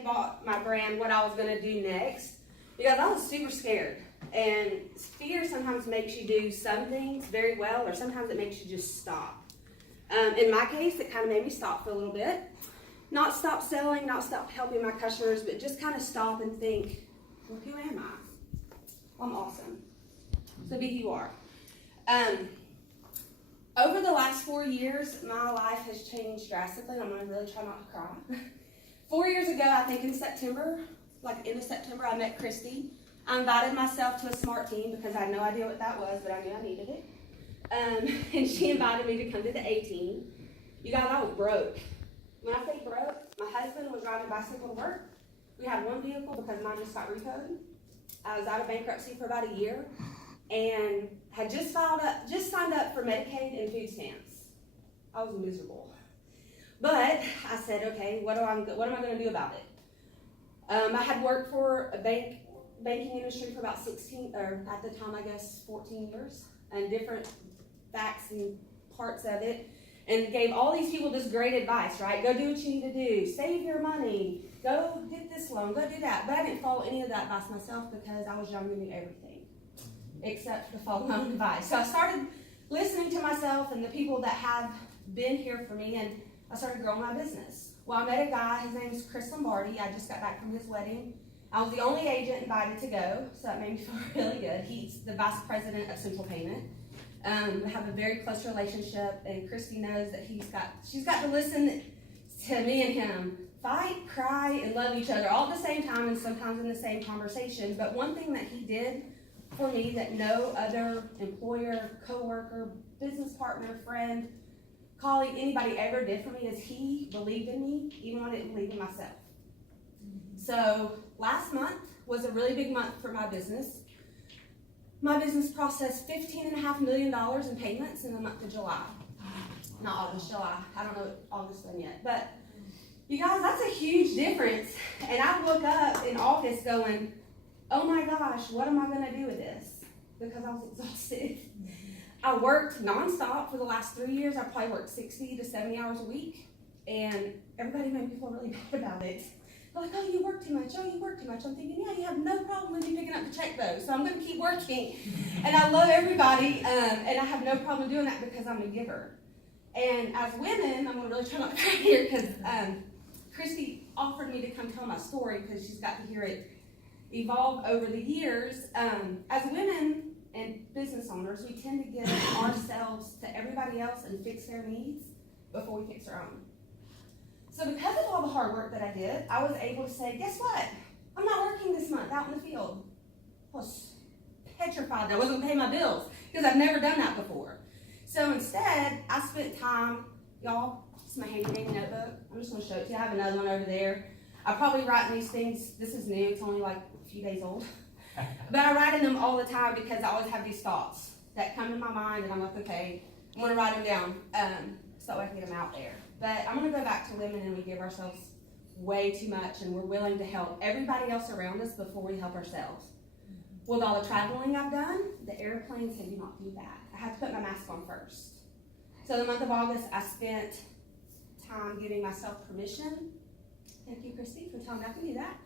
they bought my brand, what I was gonna do next, because I was super scared. And fear sometimes makes you do some things very well, or sometimes it makes you just stop. In my case, it kind of made me stop for a little bit. Not stop selling, not stop helping my customers, but just kind of stop and think, well, who am I? Well, I'm awesome. So be who you are. Over the last 4 years, my life has changed drastically. I'm gonna really try not to cry. 4 years ago, I think in September, like end of September, I met Christy. I invited myself to a SMART team because I had no idea what that was, but I knew I needed it. And she invited me to come to the A team. You guys, I was broke. When I say broke, my husband was riding a bicycle to work. We had one vehicle because mine just got repoed. I was out of bankruptcy for about a year and had just signed up for Medicaid and food stamps. I was miserable. But I said, okay, what am I going to do about it? I had worked for a banking industry for about 16, or at the time, I guess, 14 years, and different facts and parts of it, and gave all these people this great advice, right? Go do what you need to do, save your money, go get this loan, go do that. But I didn't follow any of that advice myself because I was young and knew everything, except for to follow my own advice. So I started listening to myself and the people that have been here for me, and I started growing my business. Well, I met a guy, his name is Chris Lombardi. I just got back from his wedding. I was the only agent invited to go, so that made me feel really good. He's the vice president of Central Payment. We have a very close relationship, and Christy knows that she's got to listen to me and him fight, cry, and love each other all at the same time and sometimes in the same conversation. But one thing that he did for me that no other employer, coworker, business partner, friend, colleague, anybody ever did for me is he believed in me even when I didn't believe in myself. So last month was a really big month for my business. My business processed $15.5 million in payments in the month of July. Not August, July. I don't know what August done yet. But you guys, that's a huge difference. And I woke up in August going, oh my gosh, what am I going to do with this? Because I was exhausted. I worked nonstop for the last 3 years. I probably worked 60 to 70 hours a week. And everybody made me feel really bad about it. They're like, oh, you work too much. Oh, you work too much. I'm thinking, yeah, you have no problem with me picking up the check though. So I'm going to keep working. And I love everybody. And I have no problem doing that because I'm a giver. And as women, I'm going to really try not to cry here because Christy offered me to come tell my story because she's got to hear it evolve over the years. As women and business owners, we tend to give ourselves to everybody else and fix their needs before we fix our own. So because of all the hard work that I did, I was able to say, guess what? I'm not working this month out in the field. I was petrified that I wasn't going to pay my bills because I've never done that before. So instead, I spent time, y'all, this is my handy-dandy notebook. I'm just going to show it to you. I have another one over there. I probably write these things. This is new. It's only like a few days old. But I write in them all the time because I always have these thoughts that come to my mind, and I'm like, okay, I'm going to write them down so I can get them out there. But I'm going to go back to women, and we give ourselves way too much, and we're willing to help everybody else around us before we help ourselves. With all the traveling I've done, the airplane said, do not do that. I had to put my mask on first. So the month of August, I spent time giving myself permission. Thank you, Christy, for telling me I can do that.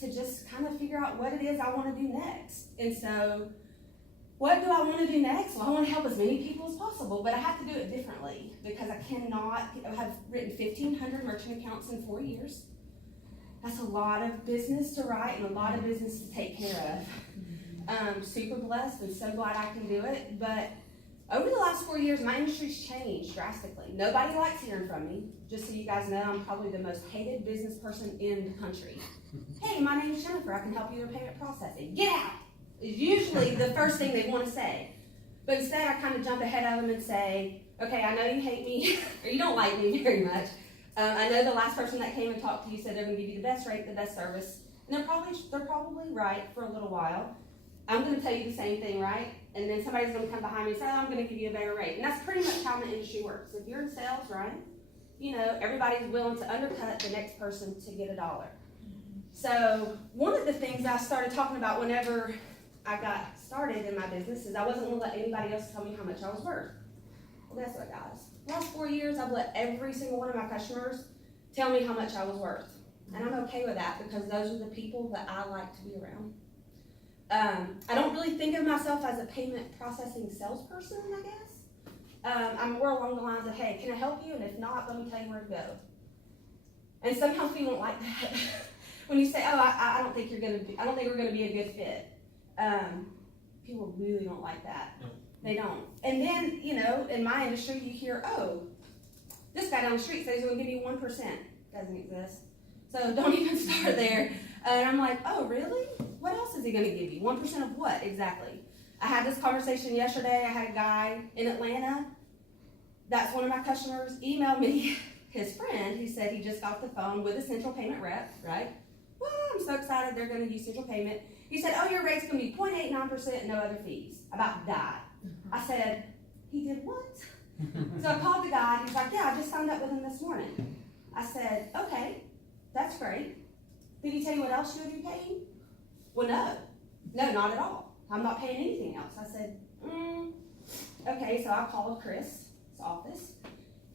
To just kind of figure out what it is I want to do next. And so, what do I want to do next? Well, I want to help as many people as possible, but I have to do it differently because I have written 1,500 merchant accounts in 4 years. That's a lot of business to write and a lot of business to take care of. Super blessed and so glad I can do it. But over the last 4 years, my industry's changed drastically. Nobody likes hearing from me. Just so you guys know, I'm probably the most hated business person in the country. Hey, my name is Jennifer. I can help you with payment processing. Get out! Is usually the first thing they want to say. But instead, I kind of jump ahead of them and say, okay, I know you hate me, or you don't like me very much. I know the last person that came and talked to you said they're going to give you the best rate, the best service. And they're probably right for a little while. I'm going to tell you the same thing, right? And then somebody's going to come behind me and say, oh, I'm going to give you a better rate. And that's pretty much how the industry works. If you're in sales, right, you know, everybody's willing to undercut the next person to get $1. So one of the things I started talking about whenever I got started in my business is I wasn't going to let anybody else tell me how much I was worth. Well, guess what, guys? The last 4 years, I've let every single one of my customers tell me how much I was worth. And I'm okay with that because those are the people that I like to be around. I don't really think of myself as a payment processing salesperson, I guess. I'm more along the lines of, hey, can I help you? And if not, let me tell you where to go. And sometimes people don't like that. When you say, oh, I don't think we're gonna be a good fit. People really don't like that. No. They don't. And then, in my industry, you hear, oh, this guy down the street says he's gonna give you 1%. Doesn't exist. So don't even start there. And I'm like, oh, really? What else is he gonna give you? 1% of what exactly? I had this conversation yesterday. I had a guy in Atlanta. That's one of my customers. Emailed me his friend. He said he just got off the phone with a central payment rep, right? Well, I'm so excited they're gonna use central payment. He said, oh, your rate's gonna be 0.89%, no other fees. About died. I said, he did what? So I called the guy, and he's like, yeah, I just signed up with him this morning. I said, okay, that's great. Did he tell you what else you would be paying? Well, no, not at all. I'm not paying anything else. I said, okay, so I called Chris' office.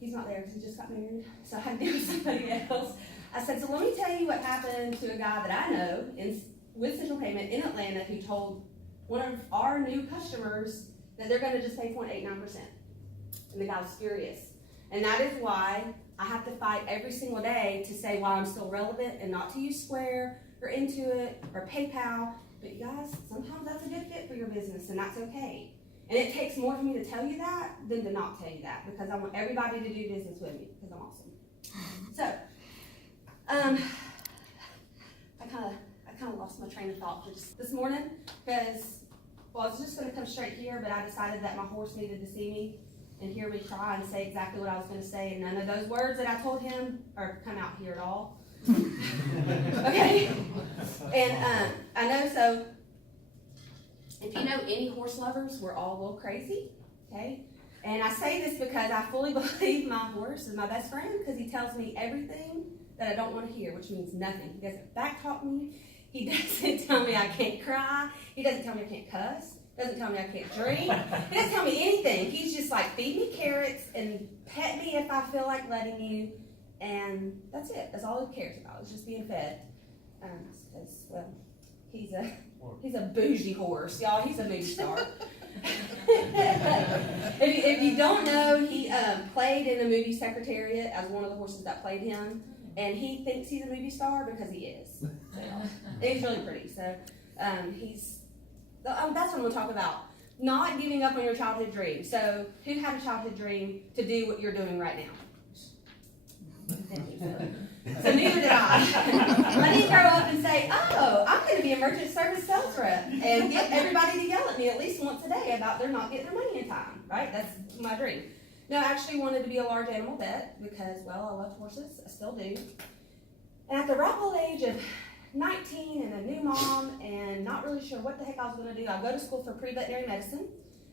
He's not there because he just got married, so I had to do somebody else. I said, so let me tell you what happened to a guy that I know with Central Payment in Atlanta who told one of our new customers that they're gonna just pay 0.89%. And the guy was furious. And that is why I have to fight every single day to say why I'm still relevant and not to use Square or Intuit or PayPal. But you guys, sometimes that's a good fit for your business and that's okay. And it takes more for me to tell you that than to not tell you that because I want everybody to do business with me because I'm awesome. So, I kind of lost my train of thought for just this morning because, well, I was just going to come straight here, but I decided that my horse needed to see me and hear me cry and say exactly what I was going to say, and none of those words that I told him are come out here at all. Okay? And I know, so if you know any horse lovers, we're all a little crazy, okay? And I say this because I fully believe my horse is my best friend because he tells me everything that I don't want to hear, which means nothing. He doesn't backtalk me. He doesn't tell me I can't cry. He doesn't tell me I can't cuss. Doesn't tell me I can't drink. He doesn't tell me anything. He's just like, feed me carrots and pet me if I feel like letting you. And that's it. That's all he cares about. It's just being fed. Because, well, he's a bougie horse, y'all. He's a movie star. if you don't know, he played in a movie Secretariat as one of the horses that played him. And he thinks he's a movie star because he is. So, he's really pretty. So that's what I'm going to talk about. Not giving up on your childhood dream. So who had a childhood dream to do what you're doing right now? So neither did I. I didn't grow up and say, oh, I'm going to be a merchant service sales rep and get everybody to yell at me at least once a day about they're not getting their money in time, right? That's my dream. No, I actually wanted to be a large animal vet because, well, I love horses. I still do. And at the ripe old age of 19 and a new mom and not really sure what the heck I was going to do, I go to school for pre-veterinary medicine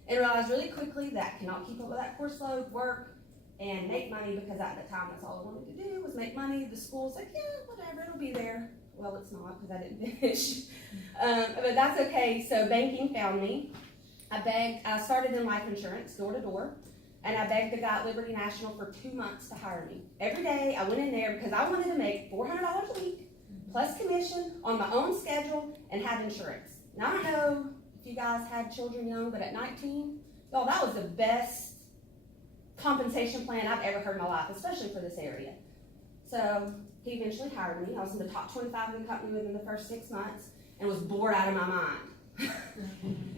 and realized really quickly that I cannot keep up with that course load, work, and make money because at the time that's all I wanted to do was make money. The school's like, yeah, whatever, it'll be there. Well, it's not because I didn't finish. But that's okay. So banking found me. I started in life insurance, door to door. And I begged the guy at Liberty National for 2 months to hire me. Every day I went in there because I wanted to make $400 a week plus commission on my own schedule and have insurance. Now I don't know if you guys had children young, but at 19, y'all, that was the best compensation plan I've ever heard in my life, especially for this area. So he eventually hired me. I was in the top 25 of the company within the first 6 months and was bored out of my mind.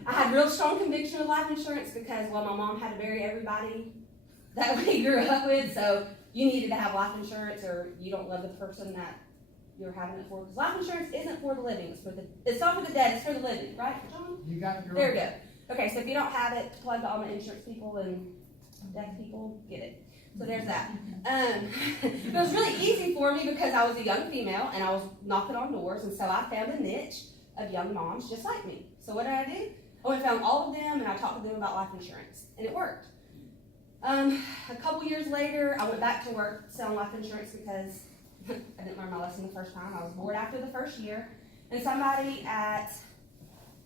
I had real strong conviction of life insurance because, well, my mom had to bury everybody that we grew up with, so you needed to have life insurance or you don't love the person that you're having it for. Because life insurance isn't for the living, it's not for the dead, it's for the living, right, John? You got it. There we go. Okay, so if you don't have it, plug to all my insurance people and deaf people, get it. So there's that. It was really easy for me because I was a young female and I was knocking on doors, and so I found a niche of young moms just like me. So what did I do? I went and found all of them and I talked to them about life insurance, and it worked. A couple years later, I went back to work selling life insurance because I didn't learn my lesson the first time. I was bored after the first year, and somebody at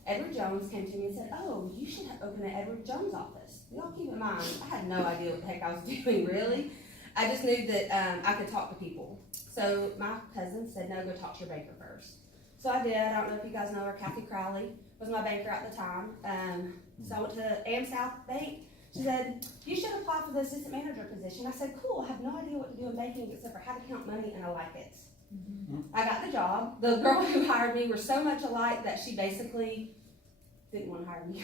Edward Jones came to me and said, oh, you should open an Edward Jones office. Y'all keep in mind, I had no idea what the heck I was doing, really. I just knew that I could talk to people. So my cousin said, no, go talk to your banker first. So I did. I don't know if you guys know her. Kathy Crowley was my banker at the time. So I went to AmSouth Bank. She said, you should apply for the assistant manager position. I said, cool, I have no idea what to do in banking except for how to count money, and I like it. I got the job. The girl who hired me were so much alike that she basically didn't want to hire me.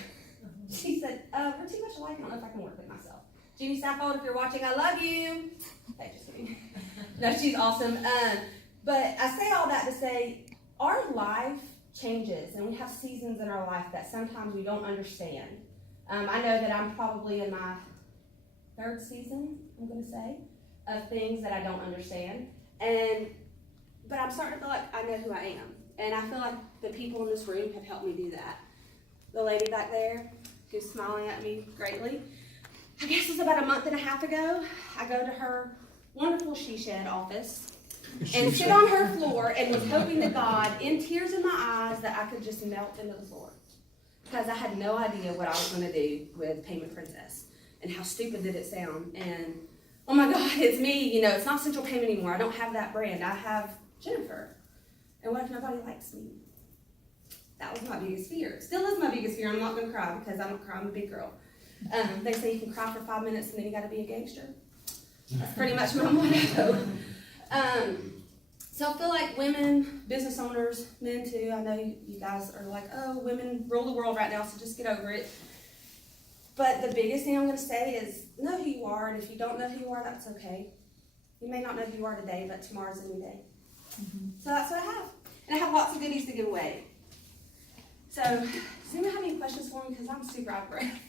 She said, we're too much alike. I don't know if I can work with myself. Jeannie Saffold, if you're watching, I love you. Hey, just kidding. No, she's awesome. But I say all that to say, our life changes, and we have seasons in our life that sometimes we don't understand. I know that I'm probably in my third season, I'm going to say, of things that I don't understand. But I'm starting to feel like I know who I am. And I feel like the people in this room have helped me do that. The lady back there, who's smiling at me greatly, I guess it was about a month and a half ago, I go to her wonderful she shed office and sit on her floor and was hoping to God, in tears in my eyes, that I could just melt into the floor. Because I had no idea what I was going to do with Payment Princess. And how stupid did it sound. And, oh my God, it's me. You know, it's not Central Payment anymore. I don't have that brand. I have Jennifer. And what if nobody likes me? That was my biggest fear. Still is my biggest fear. I'm not going to cry because I don't cry. I'm a big girl. They say you can cry for 5 minutes and then you got to be a gangster. That's pretty much my motto. So I feel like women, business owners, men too, I know you guys are like, oh, women rule the world right now, so just get over it. But the biggest thing I'm going to say is know who you are, and if you don't know who you are, that's okay. You may not know who you are today, but tomorrow's a new day. So that's what I have. And I have lots of goodies to give away. So, does anyone have any questions for me? Because I'm super out of breath.